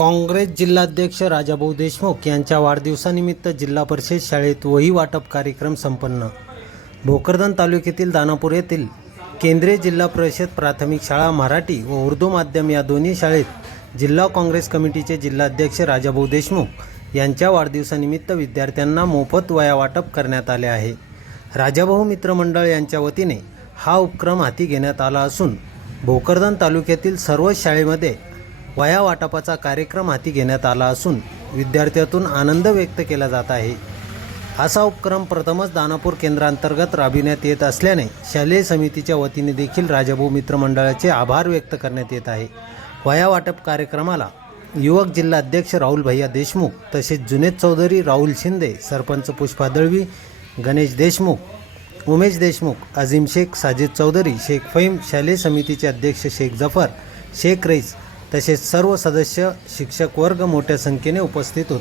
काँग्रेस जिल्हाध्यक्ष राजाभाऊ देशमुख यांच्या वाढदिवसानिमित्त जिल्हा परिषद शाळेत वही वाटप कार्यक्रम संपन्न. भोकरदन तालुक्यातील दानापूर येथील केंद्रीय जिल्हा परिषद प्राथमिक शाळा मराठी व उर्दू माध्यम या दोन्ही शाळेत जिल्हा काँग्रेस कमिटीचे जिल्हाध्यक्ष राजाभाऊ देशमुख यांच्या वाढदिवसानिमित्त विद्यार्थ्यांना मोफत वया वाटप करण्यात आले आहे. राजाभाऊ मित्रमंडळ यांच्या वतीने हा उपक्रम हाती घेण्यात आला असून भोकरदन तालुक्यातील सर्वच शाळेमध्ये वया वाटपाचा कार्यक्रम हाती घेण्यात आला असून विद्यार्थ्यातून आनंद व्यक्त केला जात आहे. असा उपक्रम प्रथमच दानापूर केंद्रांतर्गत राबविण्यात येत असल्याने शालेय समितीच्या वतीने देखील राजाभाऊ मित्रमंडळाचे आभार व्यक्त करण्यात येत आहे. वया वाटप कार्यक्रमाला युवक जिल्हाध्यक्ष राहुल भैया देशमुख तसेच जुनेद चौधरी राहुल शिंदे सरपंच पुष्पा दळवी गणेश देशमुख उमेश देशमुख अझीम शेख साजिद चौधरी शेख फहीम शालेय समितीचे अध्यक्ष शेख जफर शेख रईस तसेच सर्व सदस्य शिक्षक वर्ग मोठ्या संख्येने उपस्थित होते.